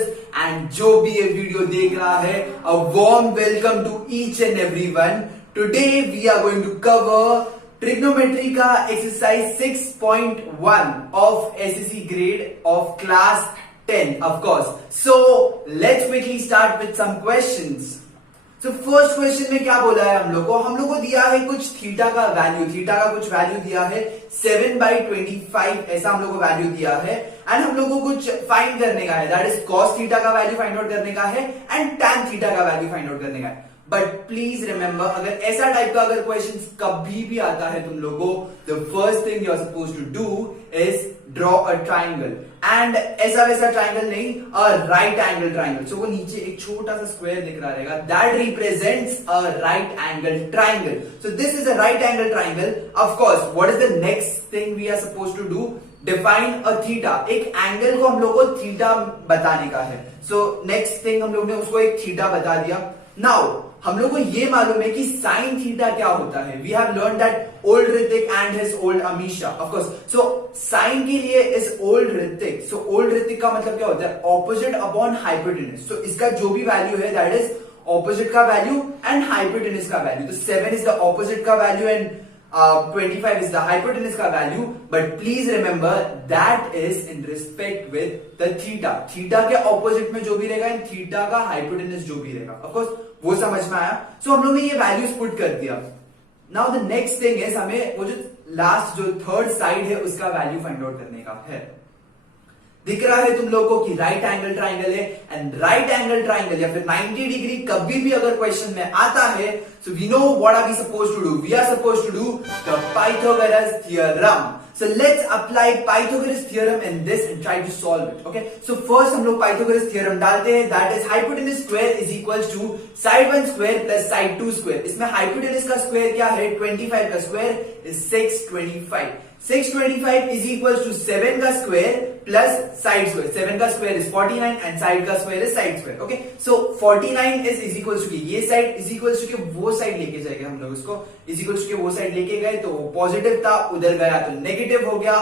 Watches and जो भी ये वीडियो देख रहा है, a warm welcome to each and everyone. Today we are going to cover trigonometry का exercise 6.1 of SSC grade of class 10 of course. So let's quickly start with some questions. So first question में क्या बोला है हम लोग को दिया है कुछ थीटा का कुछ वैल्यू दिया है 7/25 ऐसा हम लोग को वैल्यू दिया है एंड हम लोग को कुछ फाइंड करने का है, दैट इज कॉस थीटा का वैल्यू फाइंड आउट करने का है एंड टैन थीटा का वैल्यू फाइंड आउट करने का है। बट प्लीज रिमेंबर, अगर ऐसा टाइप का अगर क्वेश्चन कभी भी आता है तुम लोगों, the first thing you are suppose to do is draw a triangle and ऐसा वैसा ट्राइंगल नहीं, a right angle triangle. So वो नीचे एक छोटा सा स्क्वायर दिख रहा रहेगा, that represents a right angle triangle. So this is a right angle triangle. Of course what is the next thing we are suppose to do? Define a theta. एक angle को हम लोग को थीटा बताने का है। सो नेक्स्ट थिंग हम लोग ने उसको एक थीटा बता दिया। नाउ हम लोग को ये मालूम है कि साइन थीटा क्या होता है। We have learn that old Hrithik and his old Amisha, of course. So sine के लिए is old Hrithik. So old Hrithik का मतलब क्या होता है? Opposite upon hypotenuse. सो इसका जो भी वैल्यू है दैट इज ऑपोजिट का वैल्यू एंड हाइपोटेनस का वैल्यू। तो 7 इज द ऑपोजिट का value and 25 is the hypotenuse का value, but please remember that is in respect with the theta. theta के opposite में जो भी रहेगा and theta का hypotenuse जो भी रहेगा, of course वो समझ में आया। So हम लोग ने ये values put कर दिया। Now the next thing is हमें वो जो last जो third side है उसका value find out करने का है। दिख रहा है तुम लोगों को कि राइट एंगल ट्राइंगल है एंड राइट एंगल ट्राइंगल या फिर 90 डिग्री कभी भी अगर क्वेश्चन में आता है, so we know what are we suppose to do? We are suppose to do the Pythagoras theorem. So let's apply Pythagoras theorem in this and try to solve it. Okay, so first हम लोग Pythagoras theorem डालते हैं, that is hypotenuse square is equals to side 1 square plus side 2 square. इसमें hypotenuse का square क्या है? 25 का square is 625। 625 is equals to 7 का स्क्वायर प्लस साइड स्क्वायर। 7 का स्क्वायर इज 49 एंड साइड का square is side square. Okay, so 49 is equals to ये side is equals to वो साइड लेके जाएंगे हम लोग उसको, इज इक्वल्स टू वो साइड लेके गए तो पॉजिटिव था, उधर गया तो नेगेटिव हो गया।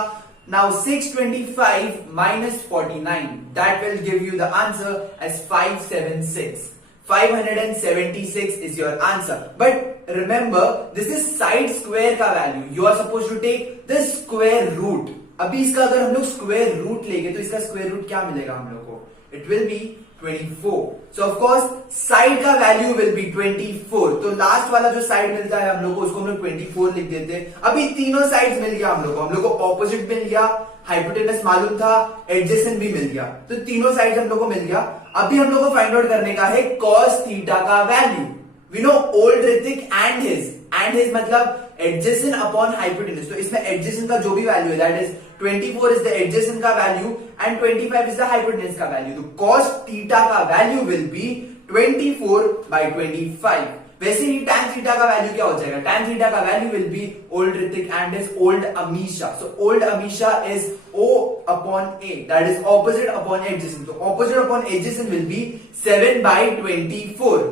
Now 625 minus 49 that will give you the answer as 576. 576 is your answer. But remember, this is side square का value. You are supposed to take the square root. अभी इसका अगर हम लोग square root लेंगे तो इसका square root क्या मिलेगा हम लोग को? It will be 24. So of course side का value will be 24. तो लास्ट वाला जो साइड मिलता है हम लोग को उसको हम लोग 24 लिख देते हैं। अभी तीनों साइड्स मिल गया हम लोग को ऑपोजिट मिल गया, हाइपोटेनस मालूम था, एडजेसेंट भी मिल गया, तो तीनों साइड हम लोग को मिल गया। अभी हम लोग को फाइंड आउट करने का है कॉस थीटा का value. We know old Hrithik and his मतलब एडजेसेंट अपॉन हाइपोटेनस। तो इसमें एडजेसेंट का जो भी वैल्यू है that is 24 is the adjacent का value and 25 is the hypotenuse का वैल्यू। तो कॉस थीटा का वैल्यू विल बी 24/25। वैसे ही टैन थीटा का वैल्यू क्या हो जाएगा? टैन थीटा का value will be old Hrithik and his old Amisha. So old Amisha is O upon A, that is opposite upon adjacent. So opposite upon adjacent will be 7/24.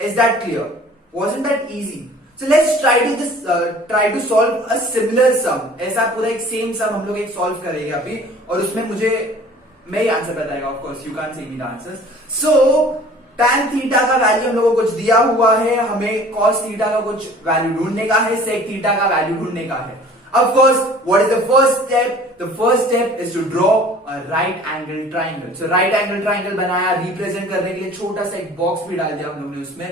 Is that clear? Wasn't that easy? So let's try to solve a similar sum. ऐसा पूरा एक same सम हम लोग एक solve करेंगे अभी और उसमें मैं ही आंसर बताएगा। Of course you can see me the answers. So tan theta का वैल्यू हम लोगों को कुछ दिया हुआ है, हमें cos थीटा का कुछ वैल्यू ढूंढने का है, sec थीटा का वैल्यू ढूंढने का है। Of course, what is the first step? The first step is to draw a right angle triangle. So right angle triangle बनाया, रिप्रेजेंट करने के लिए छोटा सा एक बॉक्स भी डाल दिया हम लोग ने उसमें।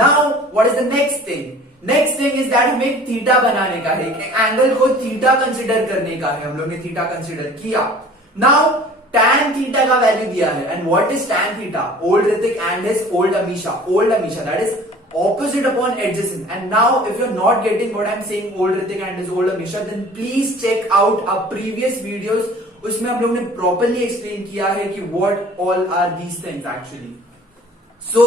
Now what is the next thing? Next thing is that हमें एक थीटा बनाने का है, एक एंगल को थीटा कंसिडर करने का है। हम लोग ने थीटा कंसिडर किया। Now tan थीटा का वैल्यू दिया है and what is tan theta? Old Hrithik and his old Amisha. Old Amisha that is opposite upon adjacent. And now if you're not getting what I'm saying, old Ritik and his old Amisha, then please check out our previous videos. उसमें हम लोग ने properly explain किया है कि what all are these things actually. So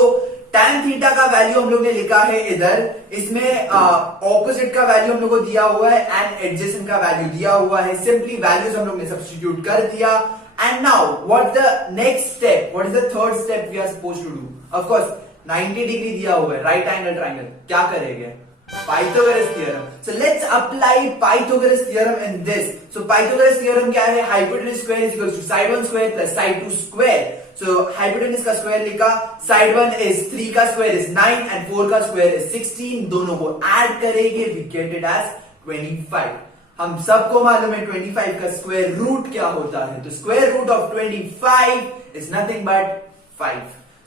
tan theta का value हम लोग ने लिखा है इधर, इसमें ऑपोजिट का वैल्यू हम लोग को दिया हुआ है एंड एडजेसेंट का वैल्यू दिया हुआ है। सिंपली वैल्यूज हम लोग ने सब्स्टिट्यूट कर दिया। And now what the next step? What is the third step we are suppose to do? Of course 90 degree दिया हुआ है, राइट एंगल ट्राइंगल, क्या करेंगे? Pythagoras theorem. So let's apply Pythagoras theorem in this. So Pythagoras theorem क्या है? Hypotenuse square is equals to side 1 square plus side 2 square. So hypotenuse का square लिखा, side 1 is 3 का square is 9 and 4 का square is 16. दोनों को add करेंगे, we get it as 25. हम सबको मालूम है 25 का स्क्वायर रूट क्या होता है, तो square root of 25 is nothing but 5.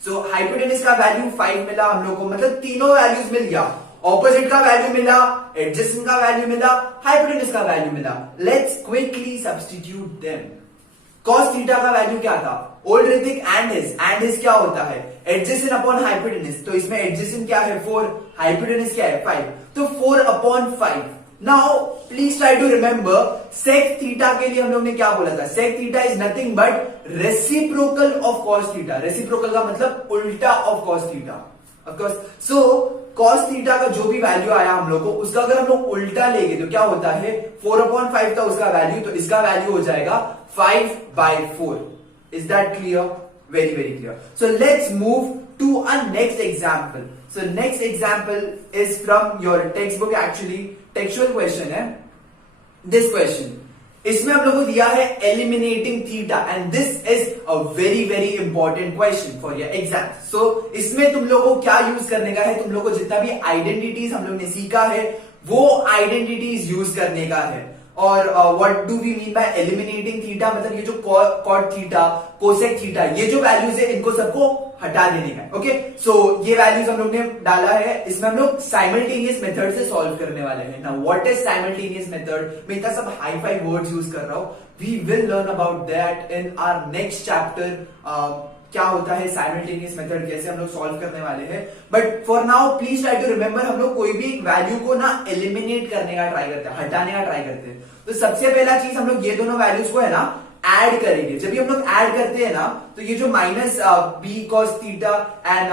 सो हाइपोटेन्यूज का वैल्यू 5 मिला हम लोग को, मतलब तीनों वैल्यूज मिल गया. ऑपोजिट का वैल्यू मिला, एडजेसेंट का वैल्यू मिला, हाइपोटेन्यूज का वैल्यू मिला. Let's quickly substitute them. cos theta का वैल्यू क्या था? ओल्ड ऋतिक एंड हिज क्या होता है? Adjacent upon hypotenuse. तो इसमें एडजेसेंट क्या है? 4, हाइपोटेन्यूज क्या है? 5. तो 4 upon 5. Now please try to remember, sec theta के लिए हम लोग ने क्या बोला था? Sec theta is nothing but reciprocal of cos theta. Reciprocal का मतलब उल्टा of cos theta. Of course. So cos theta का जो भी वैल्यू आया हम लोग को, उसका अगर हम लोग उल्टा लेंगे तो क्या होता है? 4/5 था उसका वैल्यू, तो इसका वैल्यू हो जाएगा 5/4. Is that clear? Very clear. So let's move to a next example. So next example is from your textbook, actually textual question है. This question, इसमें हम लोग को दिया है eliminating theta and this is a very important question for your exam. So इसमें तुम लोगों को क्या यूज करने का है? तुम लोग को जितना भी आइडेंटिटीज हम लोग ने सीखा है वो आइडेंटिटीज यूज करने का है. और what do we mean by eliminating theta? मतलब ये जो कॉट थीटा, कोसेक थीटा, ये जो वैल्यूज है इनको सबको हटा देने का है. ओके, सो ये वैल्यूज हम लोग ने डाला है. इसमें हम लोग साइमल्टेनियस मेथड से सॉल्व करने वाले हैं. Now what is simultaneous method? मैं इतना सब हाई फाई वर्ड्स यूज कर रहा हूं. We will learn about that in our next chapter. क्या होता है साइमल्टेनियस मेथड, कैसे हम लोग सॉल्व करने वाले हैं. But for now please try to remember, हम लोग कोई भी वैल्यू को ना एलिमिनेट करने का ट्राई करते हैं, हटाने का ट्राई करते हैं. तो सबसे पहला चीज हम लोग ये दोनों वैल्यूज को है ना ऐड करेंगे. जब भी हम लोग ऐड करते हैं ना, तो ये जो minus B cos theta and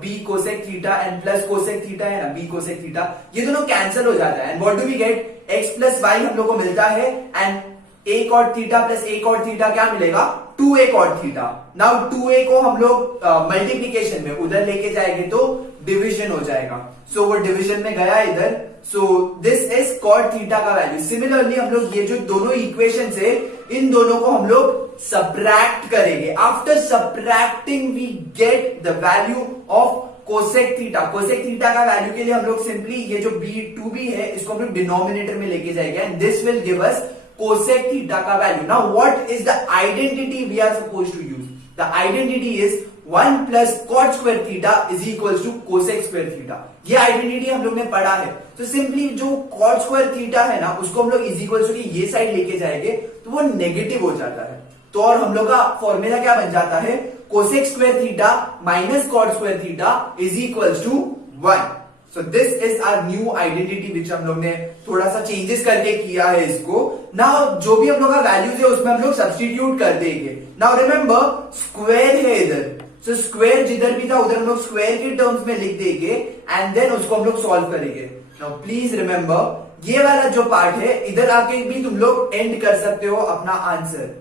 B cosec theta and plus cosec theta है ना, बी कोसेक थीटा, ये दोनों कैंसिल हो जाता है. And what do we get? X plus Y हम लोग को मिलता है and a cot theta plus a cot theta क्या मिलेगा? 2a cot theta. Now 2a को हम लोग मल्टीप्लीकेशन में उधर लेके जाएंगे तो डिवीजन हो जाएगा. सो वो डिवीजन में गया इधर. सो दिस इज cot थीटा का वैल्यू. सिमिलरली हम लोग ये जो दोनों इक्वेशन है इन दोनों को हम लोग सब्ट्रैक्ट करेंगे. After subtracting we get the value of cosec theta. Cosec theta का वैल्यू के लिए हम लोग सिंपली ये जो b2b है इसको हम लोग डिनोमिनेटर में लेके जाएंगे and this will give us cosec theta का value. Now what is the identity we are supposed to use? The identity is 1 plus cot square theta is equals to cosec square theta. ये identity हम लोग ने पढ़ा है. तो simply जो cot square theta है ना, उसको हम लोग is equals to ये साइड लेके जाएंगे तो वो नेगेटिव हो जाता है. तो और हम लोग का फॉर्मूला क्या बन जाता है? cosec square theta minus cot square theta is equals to 1. So this is our new identity which हम लोग ने थोड़ा सा चेंजेस करके किया है इसको. नाउ जो भी हम लोग का वैल्यूज है उसमें हम लोग सब्स्टिट्यूट कर देंगे. नाउ रिमेंबर स्क्वायर है इधर, सो स्क्वायर जिधर भी था उधर हम लोग स्क्वायर के टर्म्स में लिख देंगे एंड देन उसको हम लोग सॉल्व करेंगे. नाउ प्लीज रिमेंबर ये वाला जो पार्ट है इधर आके भी तुम लोग एंड कर सकते हो अपना answer.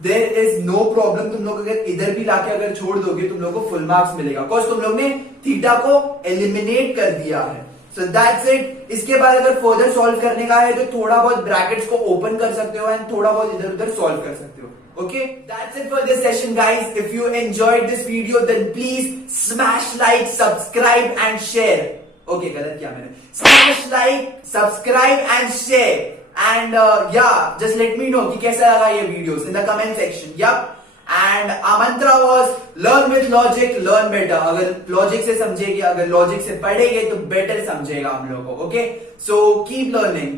There is no problem. तुम लोग अगर इधर भी लाके अगर छोड़ दोगे तुम लोग को फुल मार्क्स मिलेगा, बिकॉज तुम लोग ने थीटा को एलिमिनेट कर दिया है. So that's it. इसके बाद अगर फर्दर सॉल्व करने का है तो थोड़ा बहुत ब्रैकेट्स को ओपन कर सकते हो एंड थोड़ा बहुत इधर उधर सॉल्व कर सकते हो. Okay, that's it for this session, guys. If you enjoyed this video, then please smash like, subscribe and share. Okay, गलत किया मैंने. Smash like, subscribe and share. And yeah, just let me know कि कैसा लगा ये videos in the comment section. Yup. And our mantra was learn with logic, learn better. अगर logic से समझेंगे, अगर logic से पढ़ेंगे तो better समझेगा हम लोगों को. Okay, so keep learning.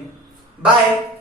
Bye.